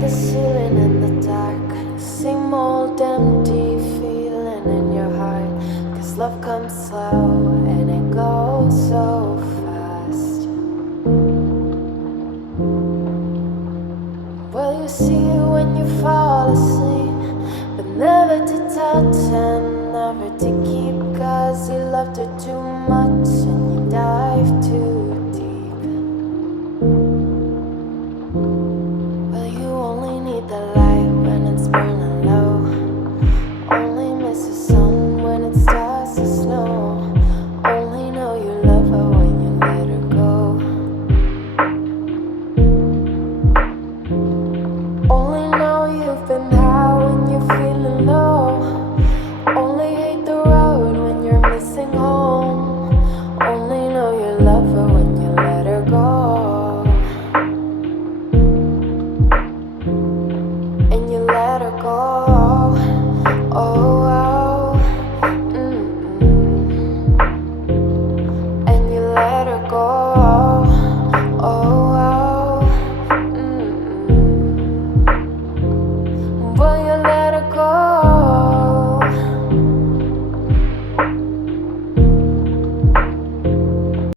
the ceiling in the dark, same old empty feeling in your heart. 'Cause love comes slow and it goes so fast. Well, you see it when you fall asleep, but never to touch and never to keep. 'Cause you loved her too much and you die